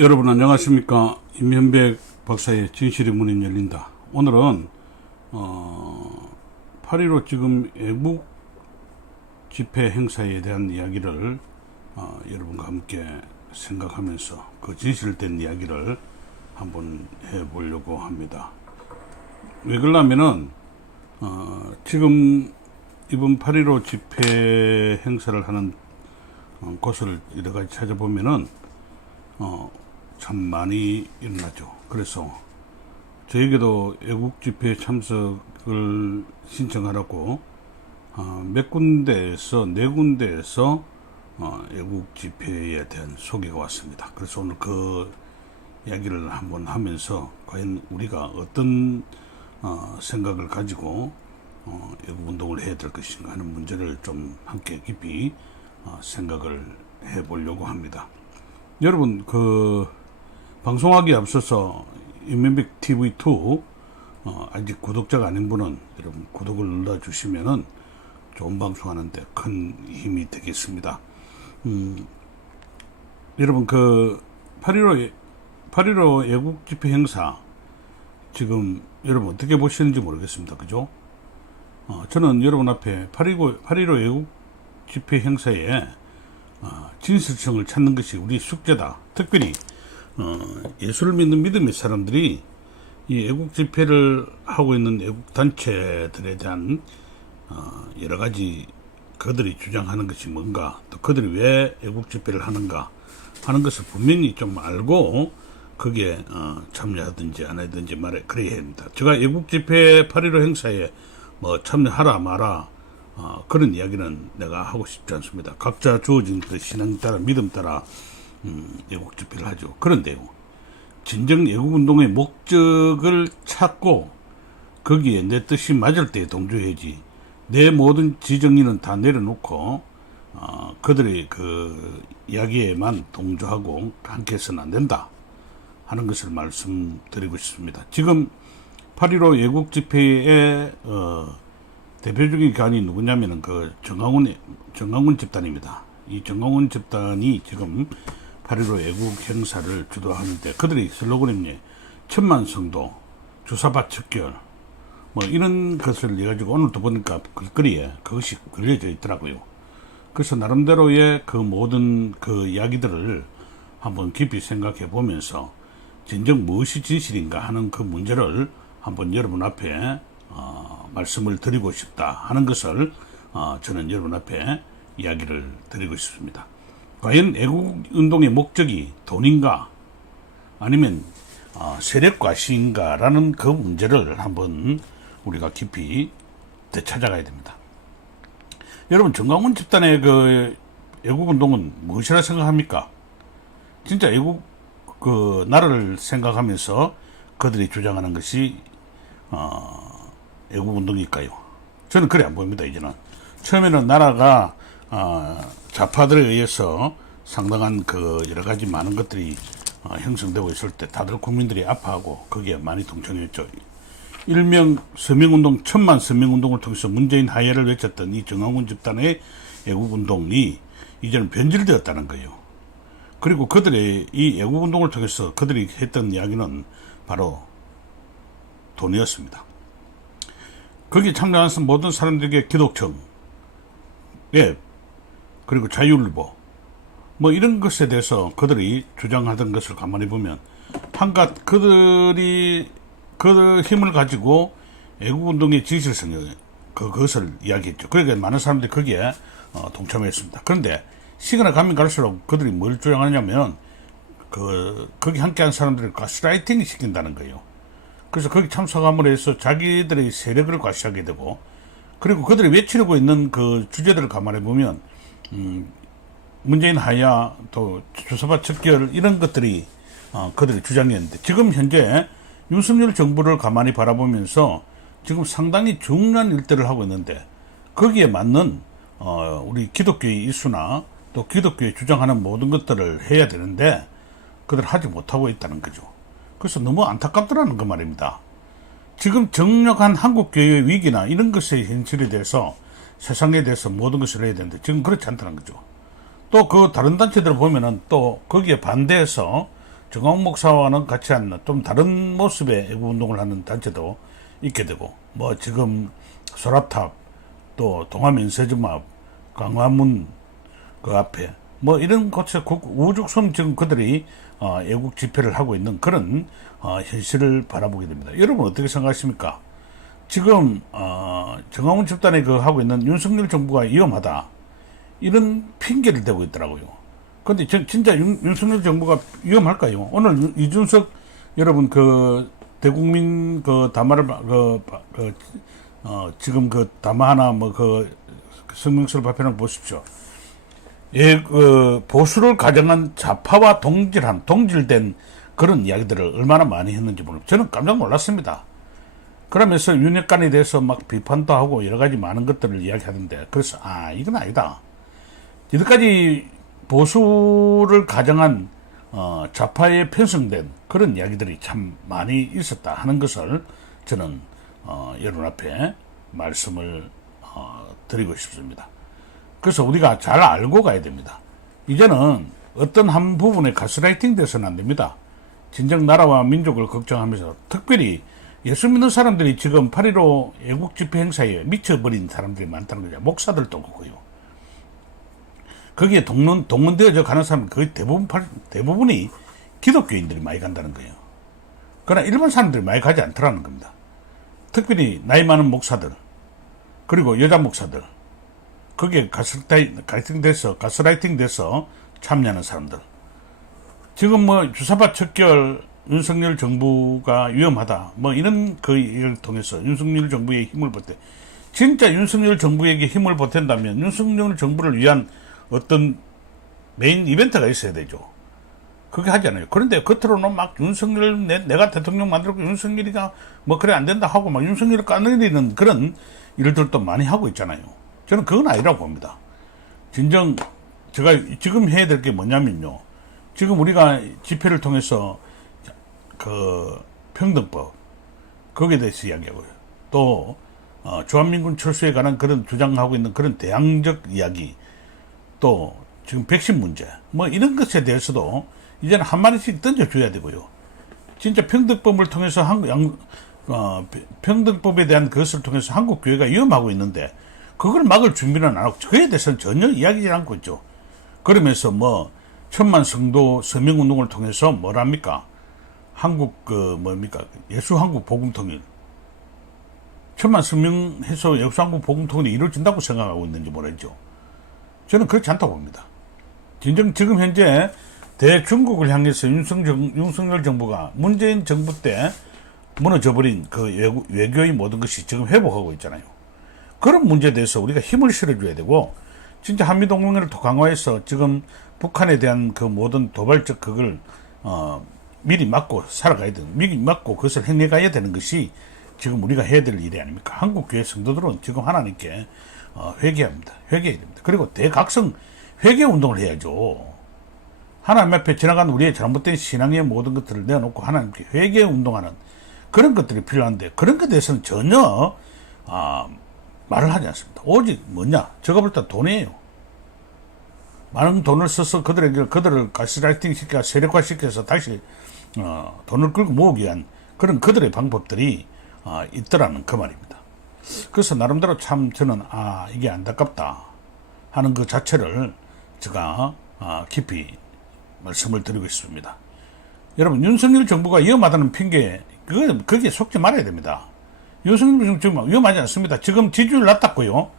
여러분 안녕하십니까? 임현백 박사의 진실의 문이 열린다. 오늘은 어, 8.15 지금 애국 집회 행사에 대한 이야기를 어, 여러분과 함께 생각하면서 그 진실된 이야기를 한번 해보려고 합니다. 왜 그러냐면은 어, 지금 이번 8.15 집회 행사를 하는 어, 곳을 여러 가지 찾아보면은 어, 참 많이 일어나죠. 그래서 저에게도 애국 집회 참석을 신청하라고 어, 몇 군데에서 네 군데에서 어, 애국 집회에 대한 소개가 왔습니다. 그래서 오늘 그 이야기를 한번 하면서 과연 우리가 어떤 어, 생각을 가지고 어, 애국 운동을 해야 될 것인가 하는 문제를 좀 함께 깊이 어, 생각을 해보려고 합니다. 여러분 그 방송하기 앞서서 인민백 TV2 어, 아직 구독자가 아닌 분은 여러분 구독을 눌러 주시면은 좋은 방송하는데 큰 힘이 되겠습니다. 음, 여러분 그 8.15 8.15 애국 집회 행사 지금 여러분 어떻게 보시는지 모르겠습니다. 그죠? 어, 저는 여러분 앞에 8.15 8.15 애국 집회 행사에 어, 진실성을 찾는 것이 우리 숙제다. 특별히 어, 예수를 믿는 믿음의 사람들이 이 애국 집회를 하고 있는 애국 단체들에 대한 어, 여러 가지 그들이 주장하는 것이 뭔가 또 그들이 왜 애국 집회를 하는가 하는 것을 분명히 좀 알고 거기에 어, 참여하든지 안 하든지 말해 그래야 합니다. 제가 애국 집회 8.15 행사에 뭐 참여하라 마라 어, 그런 이야기는 내가 하고 싶지 않습니다. 각자 주어진 그 신앙 따라 믿음 따라 음, 애국 집회를 하죠. 그런데요, 진정 애국 운동의 목적을 찾고 거기에 내 뜻이 맞을 때 동조해야지. 내 모든 지정인은 다 내려놓고 어, 그들의 그 이야기에만 동조하고 함께해서는 안 된다 하는 것을 말씀드리고 싶습니다. 지금 8.15 애국 집회에 어, 대표적인 기관이 누구냐면은 그 정강훈 정강훈 집단입니다. 이 정강훈 집단이 지금 8.15 애국 행사를 주도하는데 그들의 슬로건이 천만 성도 주사밭 척결 뭐 이런 것을 해가지고 오늘도 보니까 글거리에 그것이 그려져 있더라고요. 그래서 나름대로의 그 모든 그 이야기들을 한번 깊이 생각해 보면서 진정 무엇이 진실인가 하는 그 문제를 한번 여러분 앞에 어, 말씀을 드리고 싶다 하는 것을 어, 저는 여러분 앞에 이야기를 드리고 싶습니다. 과연 애국 운동의 목적이 돈인가 아니면 어, 세력 과 시인가라는 그 문제를 한번 우리가 깊이 되찾아가야 됩니다. 여러분 정강훈 집단의 그 애국 운동은 무엇이라 생각합니까? 진짜 애국 그 나라를 생각하면서 그들이 주장하는 것이 어, 애국 운동일까요? 저는 그래 안 보입니다 이제는 처음에는 나라가 어, 좌파들에 의해서 상당한 그 여러 가지 많은 것들이 어, 형성되고 있을 때 다들 국민들이 아파하고 거기에 많이 동참했죠. 일명 서명운동 천만 서명운동을 통해서 문재인 하야를 외쳤던 이 정황훈 집단의 애국운동이 이제는 변질되었다는 거예요. 그리고 그들의 이 애국운동을 통해서 그들이 했던 이야기는 바로 돈이었습니다. 거기에 참여한 모든 사람들에게 기독청, 예, 그리고 자율보, 뭐 이런 것에 대해서 그들이 주장하던 것을 가만히 보면 한갓 그들이 그 힘을 가지고 애국운동의 진실성을 그, 그것을 이야기했죠. 그러니까 많은 사람들이 거기에 어, 동참했습니다. 그런데 시간이 가면 갈수록 그들이 뭘 주장하냐면 그 거기 함께한 사람들을 가스라이팅 시킨다는 거예요. 그래서 거기 참석함으로 해서 자기들의 세력을 과시하게 되고 그리고 그들이 외치려고 있는 그 주제들을 가만히 보면 음, 문재인 하야 또 주사파 척결 이런 것들이 어, 그들의 주장이었는데 지금 현재 윤석열 정부를 가만히 바라보면서 지금 상당히 중요한 일들을 하고 있는데 거기에 맞는 어, 우리 기독교의 이수나 또 기독교의 주장하는 모든 것들을 해야 되는데 그들 하지 못하고 있다는 거죠. 그래서 너무 안타깝더라는 그 말입니다. 지금 정력한 한국교회의 위기나 이런 것의 현실에 대해서 세상에 대해서 모든 것을 해야 되는데 지금 그렇지 않다는 거죠. 또 그 다른 단체들 보면은 또 거기에 반대해서 정광 목사와는 같이 않는 좀 다른 모습의 애국 운동을 하는 단체도 있게 되고 뭐 지금 소라탑 또 동아민세주마을 강화문 그 앞에 뭐 이런 곳에 국- 우죽순 지금 그들이 어, 애국 집회를 하고 있는 그런 어, 현실을 바라보게 됩니다. 여러분 어떻게 생각하십니까? 지금 어, 정광훈 집단이 그 하고 있는 윤석열 정부가 위험하다 이런 핑계를 대고 있더라고요. 근데 저- 진짜 윤, 윤석열 정부가 위험할까요? 오늘 유- 이준석 여러분 그 대국민 그 담화를 바- 그, 바- 그 어, 지금 그 담화 하나 뭐 그 성명서를 발표한 거 보십시오. 예, 그 보수를 가정한 좌파와 동질한 동질된 그런 이야기들을 얼마나 많이 했는지 모르. 저는 깜짝 놀랐습니다. 그러면서 윤핵관에 대해서 막 비판도 하고 여러 가지 많은 것들을 이야기하던데 그래서 아 이건 아니다. 이렇게까지 보수를 가정한 어, 좌파에 편성된 그런 이야기들이 참 많이 있었다 하는 것을 저는 어, 여러분 앞에 말씀을 어, 드리고 싶습니다. 그래서 우리가 잘 알고 가야 됩니다. 이제는 어떤 한 부분에 가스라이팅 돼서는 안 됩니다. 진정 나라와 민족을 걱정하면서 특별히 예수 믿는 사람들이 지금 8.15 애국 집회 행사에 미쳐버린 사람들이 많다는 거죠. 목사들도 그렇고요. 거기에 동문, 동문되어져 가는 사람 거의 대부분, 팔- 대부분이 기독교인들이 많이 간다는 거예요. 그러나 일반 사람들이 많이 가지 않더라는 겁니다. 특별히 나이 많은 목사들, 그리고 여자 목사들, 거기에 가스라이팅 돼서, 가스라이팅 돼서 참여하는 사람들. 지금 뭐 주사파 척결 윤석열 정부가 위험하다. 뭐 이런 그 얘기를 통해서 윤석열 정부의 힘을 보태. 진짜 윤석열 정부에게 힘을 보탠다면 윤석열 정부를 위한 어떤 메인 이벤트가 있어야 되죠. 그게 하잖아요. 그런데 겉으로는 막 윤석열 내, 내가 대통령 만들고 윤석열이가 뭐 그래 안 된다 하고 막 윤석열을 까내리는 그런 일들도 많이 하고 있잖아요. 저는 그건 아니라고 봅니다. 진정 제가 지금 해야 될 게 뭐냐면요. 지금 우리가 집회를 통해서 그 평등법 거기에 대해서 이야기하고요. 또 어, 주한민군 철수에 관한 그런 주장하고 있는 그런 대항적 이야기 또 지금 백신 문제 뭐 이런 것에 대해서도 이제는 한 마디씩 던져줘야 되고요. 진짜 평등법을 통해서 한국 양, 어, 평등법에 대한 그것을 통해서 한국 교회가 위험하고 있는데 그걸 막을 준비는 안 하고 그에 대해서는 전혀 이야기지 않고 있죠. 그러면서 뭐 천만 성도 서명 운동을 통해서 뭐랍니까? 한국 그 뭡니까? 예수 한국 복음 통일. 천만 서명해서 예수 한국 복음 통일이 이루어진다고 생각하고 있는지 모르죠. 저는 그렇지 않다고 봅니다. 진정 지금 현재 대중국을 향해서 윤석정, 윤석열 정부가 문재인 정부 때 무너져버린 그 외교, 외교의 모든 것이 지금 회복하고 있잖아요. 그런 문제에 대해서 우리가 힘을 실어줘야 되고, 진짜 한미동맹을 더 강화해서 지금 북한에 대한 그 모든 도발적 그걸, 어, 미리 막고 살아가야 되는, 미리 막고 그것을 행해가야 되는 것이 지금 우리가 해야 될 일이 아닙니까? 한국교회 성도들은 지금 하나님께 어, 회개합니다. 회개해야 됩니다. 그리고 대각성 회개 운동을 해야죠. 하나님 앞에 지나간 우리의 잘못된 신앙의 모든 것들을 내어놓고 하나님께 회개 운동하는 그런 것들이 필요한데 그런 것에 대해서는 전혀 아, 말을 하지 않습니다. 오직 뭐냐? 제가 볼 때 돈이에요. 많은 돈을 써서 그들에게 그들을 가스라이팅 시켜 세력화 시켜서 다시 어, 돈을 끌고 모으기 위한 그런 그들의 방법들이 어, 있더라는 그 말입니다. 그래서 나름대로 참 저는 아 이게 안타깝다 하는 그 자체를 제가 아, 깊이 말씀을 드리고 있습니다. 여러분 윤석열 정부가 위험하다는 핑계 그거 그게 속지 말아야 됩니다. 윤석열 정부 위험하지 않습니다. 지금 지지율 낮았고요.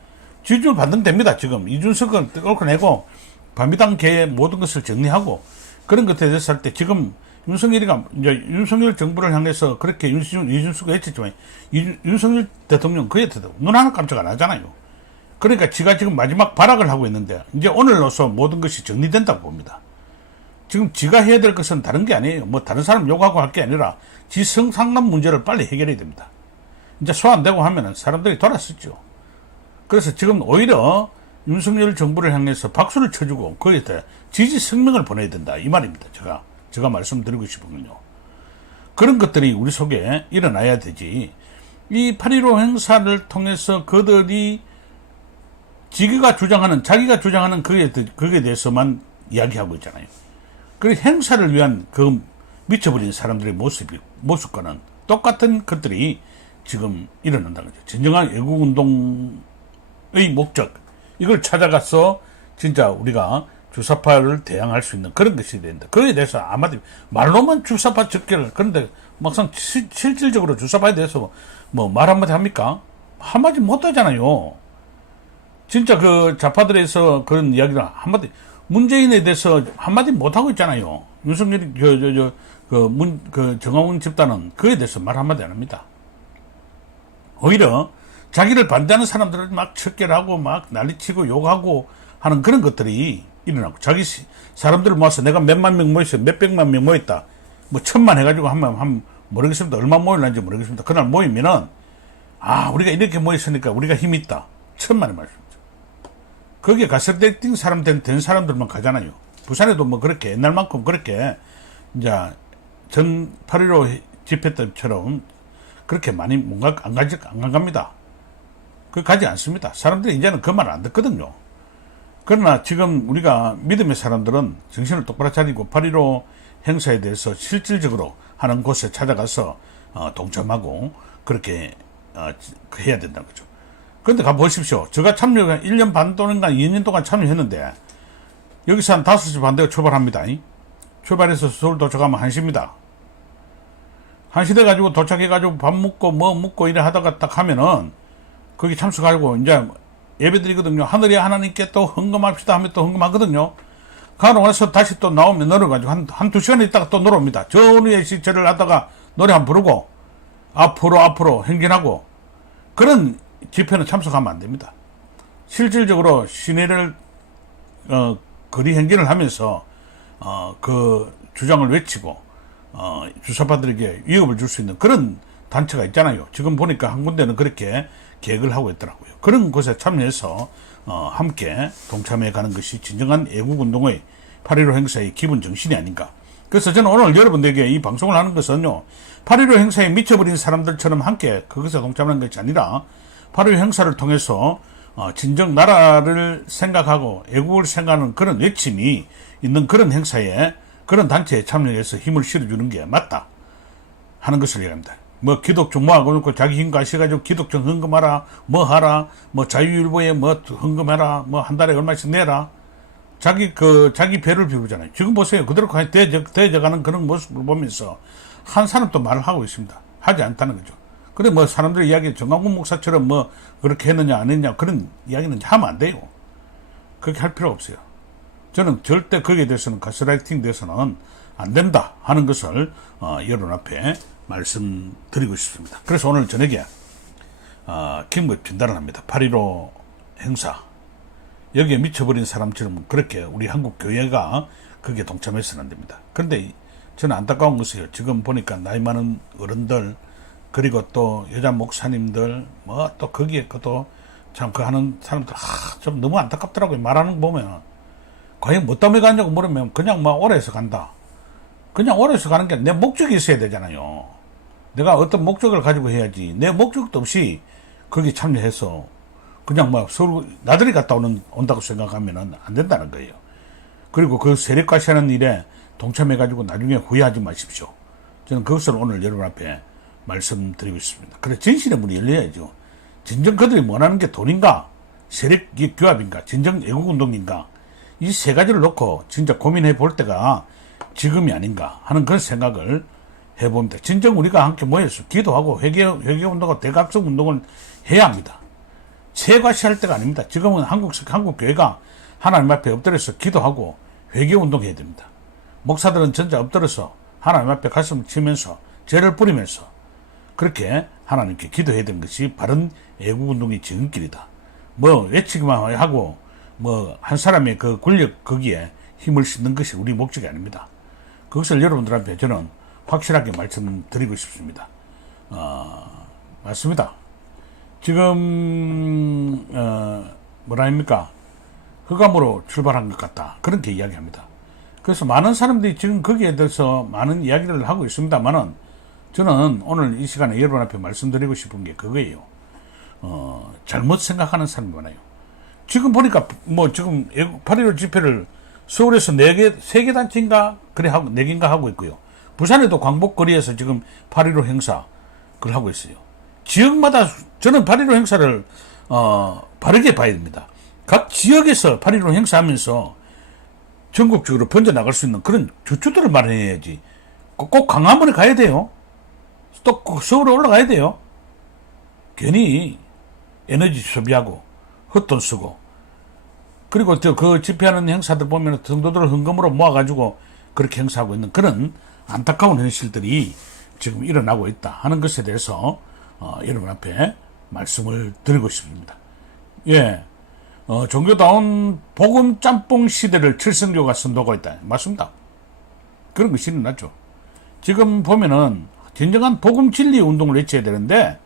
지지율 반등됩니다. 지금 이준석은 뚫고 내고 반미당 계 모든 것을 정리하고 그런 것에 대해서 할 때 지금 윤석열이가 이제 윤석열 정부를 향해서 그렇게 윤준, 이준석이 했지만 이- 윤석열 대통령 대해서 눈 하나 깜짝 안 하잖아요. 그러니까 지가 지금 마지막 발악을 하고 있는데 이제 오늘로서 모든 것이 정리된다고 봅니다. 지금 지가 해야 될 것은 다른 게 아니에요. 뭐 다른 사람 욕하고 할 게 아니라 지 성상남 문제를 빨리 해결해야 됩니다. 이제 소안 되고 하면은 사람들이 돌아섰죠. 그래서 지금 오히려 윤석열 정부를 향해서 박수를 쳐주고 거기에 대해 지지 성명을 보내야 된다. 이 말입니다. 제가, 제가 말씀드리고 싶은군요. 그런 것들이 우리 속에 일어나야 되지. 이 8.15 행사를 통해서 그들이 지기가 주장하는, 자기가 주장하는 그에, 대- 그에 대해서만 이야기하고 있잖아요. 그 행사를 위한 그 미쳐버린 사람들의 모습이, 모습과는 똑같은 것들이 지금 일어난다는 거죠. 진정한 애국운동의 목적, 이걸 찾아가서 진짜 우리가 주사파를 대항할 수 있는 그런 것이 된다. 그에 대해서 아마도 말로만 주사파 적결 그런데 막상 시- 실질적으로 주사파에 대해서 뭐 말 한마디 합니까? 한마디 못 하잖아요. 진짜 그 좌파들에서 그런 이야기를 한마디 문재인에 대해서 한마디 못 하고 있잖아요. 윤석열이 저저저 그 문 그 정화훈 집단은 그에 대해서 말 한마디 안 합니다. 오히려 자기를 반대하는 사람들을 막 척결하고 막 난리치고 욕하고 하는 그런 것들이 일어나고 자기 시- 사람들을 모아서 내가 몇만 명 모였어요 몇백만 명 모였다. 뭐 천만 해가지고 한번 한 모르겠습니다. 얼마 모였는지 모르겠습니다. 그날 모이면은 아 우리가 이렇게 모였으니까 우리가 힘 있다. 천만의 말씀이죠. 거기에 가설팅 사람 된, 된 사람들만 가잖아요. 부산에도 뭐 그렇게 옛날만큼 그렇게 이제 전8.15 집회 때처럼 그렇게 많이 뭔가 안 가지 안 갑니다. 그 가지 않습니다. 사람들이 이제는 그 말 안 듣거든요. 그러나 지금 우리가 믿음의 사람들은 정신을 똑바로 차리고 8.15 행사에 대해서 실질적으로 하는 곳에 찾아가서 어, 동참하고 그렇게 어, 그 해야 된다는 거죠. 그런데 가보십시오. 제가 참여 1년 반 동안가 2년 동안 참여했는데 여기서 한 5시 반대가 출발합니다. 출발해서 서울 도착하면 1시입니다. 한시 돼가지고 도착해가지고 밥 먹고 뭐 먹고 이래 하다가 딱 하면은 거기 참석하고 이제 예배 드리거든요. 하늘이 하나님께 또 헌금합시다 하면 또 헌금하거든요. 와서 다시 또 나오면 놀아가지고 한, 한두 시간 있다가 또 놀아옵니다. 전후의 시절을 하다가 노래 한번 부르고 앞으로 앞으로 행진하고 그런 집회는 참석하면 안 됩니다. 실질적으로 시내를 어, 거리 행진을 하면서 어, 그 주장을 외치고 어, 주사파들에게 위협을 줄 수 있는 그런 단체가 있잖아요. 지금 보니까 한 군데는 그렇게 계획을 하고 있더라고요. 그런 곳에 참여해서 어, 함께 동참해 가는 것이 진정한 애국운동의 8.15 행사의 기본 정신이 아닌가. 그래서 저는 오늘 여러분들에게 이 방송을 하는 것은요, 8.15 행사에 미쳐버린 사람들처럼 함께 그것에 동참하는 것이 아니라 8.15 행사를 통해서 어, 진정 나라를 생각하고 애국을 생각하는 그런 외침이 있는 그런 행사에 그런 단체에 참여해서 힘을 실어주는 게 맞다 하는 것을 얘기합니다. 뭐 기독교 모아고 놓고 자기 힘 가셔가지고 기독교 헌금하라 뭐 하라 뭐 자유일보에 뭐 헌금해라 뭐 한 달에 얼마씩 내라 자기 그 자기 배를 비우잖아요. 지금 보세요. 그대로 대적 대적하는 그런 모습을 보면서 한 사람도 말을 하고 있습니다. 하지 않다는 거죠. 근데 뭐 사람들 이야기 정강훈 목사처럼 뭐 그렇게 했느냐 안 했냐 그런 이야기는 하면 안 돼요. 그렇게 할 필요 없어요. 저는 절대 거기에 대해서는 가스라이팅 대해서는 안 된다 하는 것을 어, 여러분 앞에 말씀드리고 싶습니다. 그래서 오늘 저녁에 어, 긴급 진단을 합니다. 8.15 행사 여기에 미쳐버린 사람처럼 그렇게 우리 한국 교회가 거기에 동참해서는 안 됩니다. 그런데 저는 안타까운 것이요. 지금 보니까 나이 많은 어른들 그리고 또 여자 목사님들 뭐 또 거기에 그도 참 그 하는 사람들 하, 좀 너무 안타깝더라고요. 말하는 거 보면 과연 뭐 때문에 가냐고 물으면 그냥 뭐 오래서 간다. 그냥 오래서 가는 게 내 목적이 있어야 되잖아요. 내가 어떤 목적을 가지고 해야지. 내 목적도 없이 거기 참여해서 그냥 막 서울 나들이 갔다 오는 온다고 생각하면은 안 된다는 거예요. 그리고 그 세력화시하는 일에 동참해가지고 나중에 후회하지 마십시오. 저는 그것을 오늘 여러분 앞에 말씀드리고 있습니다. 그래 진실의 문이 열려야죠. 진정 그들이 원하는 게 돈인가, 세력 규합인가, 진정 애국운동인가 이 세 가지를 놓고 진짜 고민해 볼 때가 지금이 아닌가 하는 그런 생각을 해봅니다. 진정 우리가 함께 모여서 기도하고 회개 회개 운동과 대각성 운동을 해야 합니다. 세과시할 때가 아닙니다. 지금은 한국, 한국 교회가 하나님 앞에 엎드려서 기도하고 회개 운동해야 됩니다. 목사들은 전자 엎드려서 하나님 앞에 가슴을 치면서 죄를 뿌리면서 그렇게 하나님께 기도해야 되는 것이 바른 애국 운동의 지름길이다. 뭐 외치기만 하고 뭐 한 사람의 그 권력 거기에 힘을 싣는 것이 우리 목적이 아닙니다. 그것을 여러분들 앞에 저는 확실하게 말씀드리고 싶습니다. 어, 맞습니다. 지금 어, 뭐라 합니까 흑암으로 출발한 것 같다 그렇게 이야기합니다. 그래서 많은 사람들이 지금 거기에 대해서 많은 이야기를 하고 있습니다만은 저는 오늘 이 시간에 여러분 앞에 말씀드리고 싶은 게 그거예요. 어, 잘못 생각하는 사람이 많아요. 지금 보니까 뭐 지금 8.15 집회를 서울에서 4개, 3개 단체인가 그래 하고 4개인가 하고 있고요. 부산에도 광복거리에서 지금 8.15 행사 그걸 하고 있어요. 지역마다 저는 8.15 행사를 어, 바르게 봐야 됩니다. 각 지역에서 8.15 행사하면서 전국적으로 번져나갈 수 있는 그런 주초들을 마련해야지. 꼭, 꼭 강화문에 가야 돼요. 또꼭 서울에 올라가야 돼요. 괜히 에너지 소비하고 헛돈 쓰고 그리고 저 그 집회하는 행사들 보면 성도들을 헌금으로 모아가지고 그렇게 행사하고 있는 그런 안타까운 현실들이 지금 일어나고 있다 하는 것에 대해서 어, 여러분 앞에 말씀을 드리고 싶습니다. 예, 어, 종교다운 복음 짬뽕 시대를 칠성교가 선도하고 있다. 맞습니다. 그런 것이 일어났죠. 지금 보면은 진정한 복음 진리 운동을 외쳐야 되는데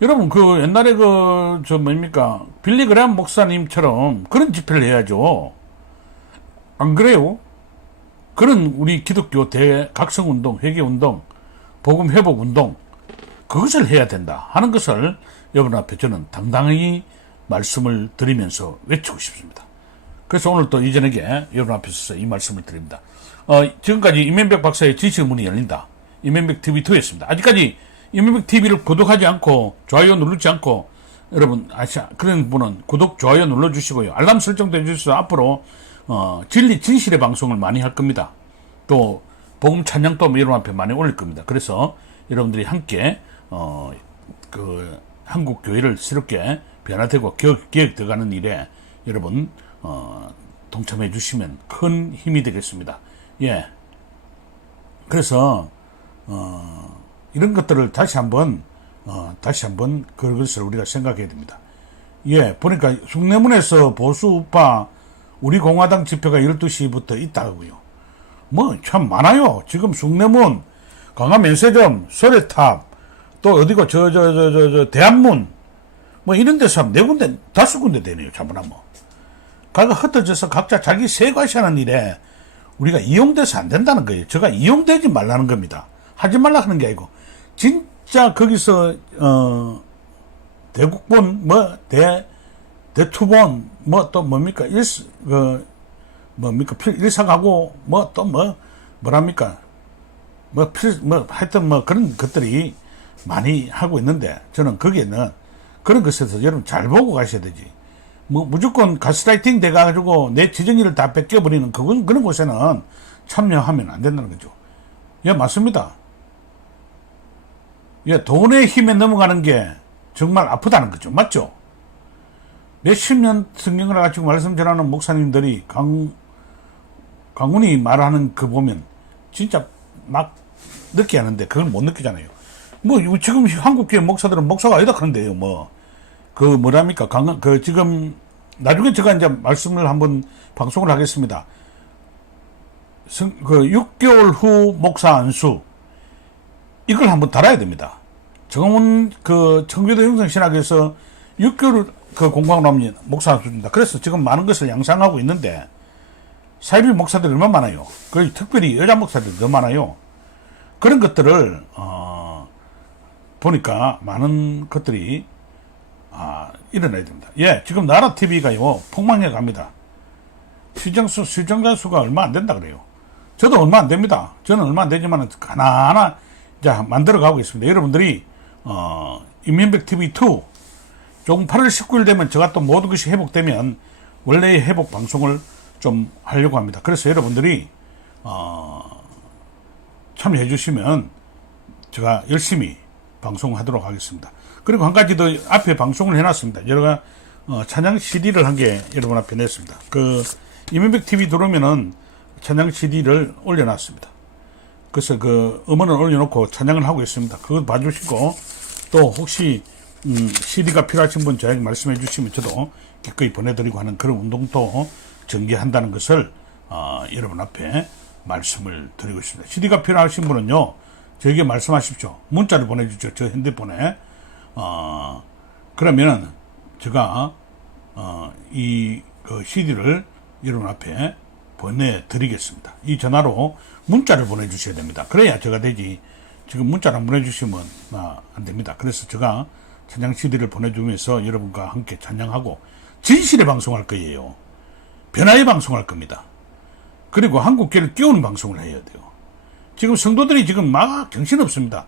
여러분 그 옛날에 그 저 뭡니까 빌리그람 목사님처럼 그런 집회를 해야죠. 안 그래요? 그런 우리 기독교 대각성 운동, 회개 운동, 복음 회복 운동 그것을 해야 된다 하는 것을 여러분 앞에 저는 당당히 말씀을 드리면서 외치고 싶습니다. 그래서 오늘 또 이전에게 여러분 앞에서 이 말씀을 드립니다. 어, 지금까지 이면백 박사의 지식 문이 열린다. 이면백 TV2였습니다. 아직까지 이면백 TV를 구독하지 않고 좋아요 누르지 않고 여러분 아시 그런 분은 구독 좋아요 눌러주시고요. 알람 설정도 해주셔서 앞으로 어, 진리 진실의 방송을 많이 할 겁니다. 또 복음 찬양도 여러분 앞에 많이 올릴 겁니다. 그래서 여러분들이 함께 어, 그 한국 교회를 새롭게 변화되고 기억, 기억돼가는 일에 여러분 어, 동참해 주시면 큰 힘이 되겠습니다. 예. 그래서 어, 이런 것들을 다시 한번 어, 다시 한번 그것을 우리가 생각해야 됩니다. 예, 보니까 숭례문에서 보수 우파 우리 공화당 집회가 12시부터 있다고요. 뭐 참 많아요. 지금 숭례문, 강화 면세점, 소래탑, 또 어디고 저 저 저 저 저 대한문 뭐 이런 데서 네 군데 다섯 군데 되네요. 잘못하면. 가가 흩어져서 각자 자기 세과시하는 일에 우리가 이용돼서 안 된다는 거예요. 제가 이용되지 말라는 겁니다. 하지 말라 하는 게 아니고 진짜 거기서 어 대국본 뭐대 대투본 뭐 또 뭡니까 일그 뭡니까 필 일사가고 뭐 또 뭐 뭐랍니까 뭐필뭐 하여튼 뭐 그런 것들이 많이 하고 있는데 저는 거기에는 그런 것에서 여러분 잘 보고 가셔야 되지. 뭐 무조건 가스라이팅 돼가지고 내 지정의를 다 뺏겨버리는 그건 그런 곳에는 참여하면 안 된다는 거죠. 예 맞습니다. 예 돈의 힘에 넘어가는 게 정말 아프다는 거죠. 맞죠? 몇십 년 성경을 가지고 말씀 전하는 목사님들이 강 강훈이 말하는 그 보면 진짜 막 느끼하는데 그걸 못 느끼잖아요. 뭐 지금 한국교회 목사들은 목사가 아니다 그런데요. 뭐 그 뭐랍니까 강 그 지금 나중에 제가 이제 말씀을 한번 방송을 하겠습니다. 성, 그 6개월 후 목사 안수 이걸 한번 달아야 됩니다. 정원 그 청교도 형성 신학에서 6개월 그 공부하고 나면 목사 안수입니다. 그래서 지금 많은 것을 양상하고 있는데 사이비 목사들이 얼마나 많아요. 그 특별히 여자 목사들이 더 많아요. 그런 것들을 어, 보니까 많은 것들이 아, 일어나야 됩니다. 예, 지금 나라 TV가요 폭망해 갑니다. 시청수 시청자 수가 얼마 안 된다 그래요. 저도 얼마 안 됩니다. 저는 얼마 안 되지만 하나하나 이제 만들어 가고 있습니다. 여러분들이 어, 인민백 TV 2 조금 8월 19일 되면 제가 또 모든 것이 회복되면 원래의 회복 방송을 좀 하려고 합니다. 그래서 여러분들이 어, 참여해 주시면 제가 열심히 방송하도록 하겠습니다. 그리고 한 가지 더 앞에 방송을 해놨습니다. 여러가 어, 찬양 CD를 한 개 여러분 앞에 냈습니다. 그 이민백 TV 들어오면은 찬양 CD를 올려놨습니다. 그래서 그 음원을 올려놓고 찬양을 하고 있습니다. 그거 봐주시고 또 혹시 음, CD가 필요하신 분 저에게 말씀해 주시면 저도 기꺼이 보내드리고 하는 그런 운동도 전개한다는 것을 어, 여러분 앞에 말씀을 드리고 있습니다. CD가 필요하신 분은요, 저에게 말씀하십시오. 문자를 보내주죠. 저 핸드폰에. 어, 그러면 제가 어, 이 그 CD를 여러분 앞에 보내드리겠습니다. 이 전화로 문자를 보내주셔야 됩니다. 그래야 제가 되지. 지금 문자를 안 보내주시면 아, 안 됩니다. 그래서 제가 찬양 CD를 보내주면서 여러분과 함께 찬양하고 진실의 방송할 거예요. 변화의 방송할 겁니다. 그리고 한국교를 띄우는 방송을 해야 돼요. 지금 성도들이 지금 막 정신 없습니다.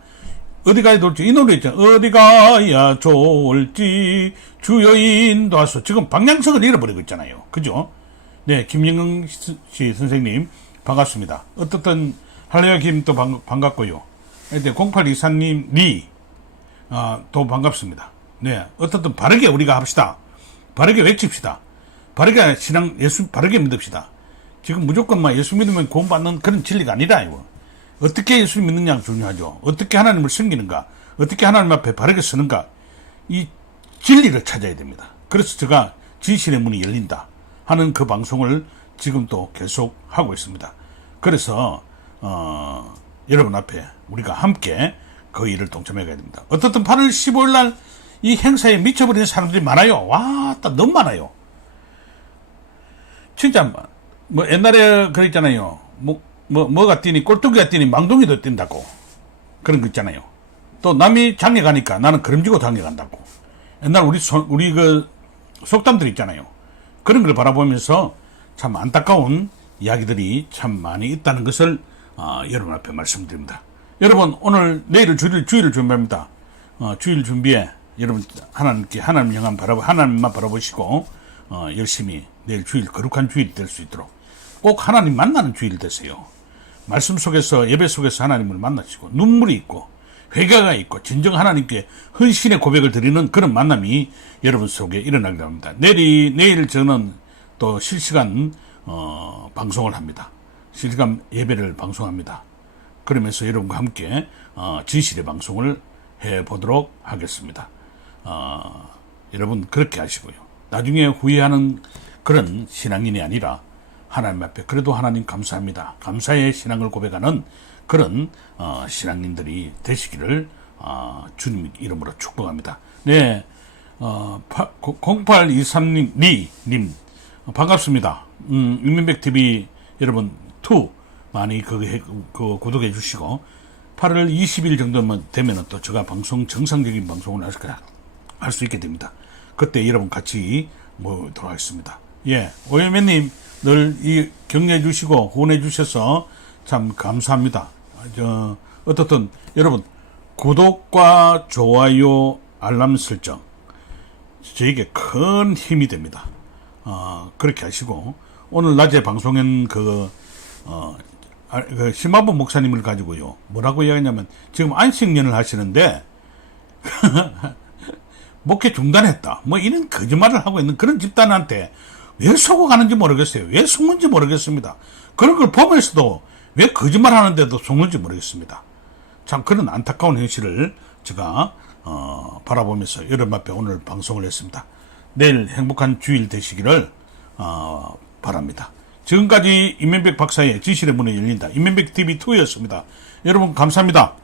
어디 가야 좋을지 이 노래 있잖아. 어디 가야 좋을지 주여 인도하소. 지금 방향성을 잃어버리고 있잖아요. 그죠? 네, 김영경 씨 선생님 반갑습니다. 어떻든 할래야 김또 반갑고요. 근데 0824님 리 아, 또 반갑습니다. 네, 어떻든 바르게 우리가 합시다. 바르게 외칩시다. 바르게 신앙 예수 바르게 믿읍시다. 지금 무조건 막 예수 믿으면 구원받는 그런 진리가 아니라 이거. 어떻게 예수 믿느냐가 중요하죠. 어떻게 하나님을 섬기는가, 어떻게 하나님 앞에 바르게 서는가, 이 진리를 찾아야 됩니다. 그래서 제가 진실의 문이 열린다 하는 그 방송을 지금 또 계속 하고 있습니다. 그래서 어, 여러분 앞에 우리가 함께 그 일을 동참해 가야 됩니다. 어떻든 8월 15일 날 이 행사에 미쳐버리는 사람들이 많아요. 와, 딱 너무 많아요. 진짜 뭐 옛날에 그랬잖아요. 뭐, 뭐 뭐가 뛰니 꼴뚜기가 뛰니 망둥이도 뛴다고 그런 거 있잖아요. 또 남이 장에 가니까 나는 그름지고 장에 간다고. 옛날 우리 소- 우리 그 속담들 있잖아요. 그런 걸 바라보면서 참 안타까운 이야기들이 참 많이 있다는 것을 어, 여러분 앞에 말씀드립니다. 여러분 오늘 내일을 주일 주일을 준비합니다. 어, 주일 준비에 여러분 하나님께 하나님 영한 바라보 하나님만 바라보시고 어, 열심히 내일 주일 거룩한 주일이 될 수 있도록 꼭 하나님 만나는 주일 되세요. 말씀 속에서 예배 속에서 하나님을 만나시고 눈물이 있고 회개가 있고 진정 하나님께 헌신의 고백을 드리는 그런 만남이 여러분 속에 일어나기로 합니다. 내일 내일 저는 또 실시간 어, 방송을 합니다. 실시간 예배를 방송합니다. 그러면서 여러분과 함께 어, 진실의 방송을 해 보도록 하겠습니다. 어, 여러분 그렇게 하시고요. 나중에 후회하는 그런 신앙인이 아니라 하나님 앞에 그래도 하나님 감사합니다. 감사의 신앙을 고백하는 그런 어, 신앙인들이 되시기를 어, 주님 이름으로 축복합니다. 네, 어, 0823님 님 어, 반갑습니다. 음, 윤민백 TV 여러분 투 많이 그, 해- 그 구독해 주시고 8월 20일 정도면 되면은 또 제가 방송 정상적인 방송을 할 거야. 할 수 있게 됩니다. 그때 여러분 같이 모이도록 하겠습니다. 예, 오예매님 늘 이 격려해 주시고 후원해 주셔서 참 감사합니다. 저 어떻든 여러분 구독과 좋아요, 알람 설정 저에게 큰 힘이 됩니다. 어, 그렇게 하시고 오늘 낮에 방송한 그 어, 아, 그 심화보 목사님을 가지고요. 뭐라고 이야기하냐면 지금 안식년을 하시는데 목회 중단했다. 뭐 이런 거짓말을 하고 있는 그런 집단한테 왜 속아가는지 모르겠어요. 왜 속는지 모르겠습니다. 그런 걸 보면서도 왜 거짓말 하는데도 속는지 모르겠습니다. 참 그런 안타까운 현실을 제가 어, 바라보면서 여러분 앞에 오늘 방송을 했습니다. 내일 행복한 주일 되시기를 어, 바랍니다. 지금까지 임면백 박사의 진실의 문이 열린다. 임면백 TV2였습니다. 여러분 감사합니다.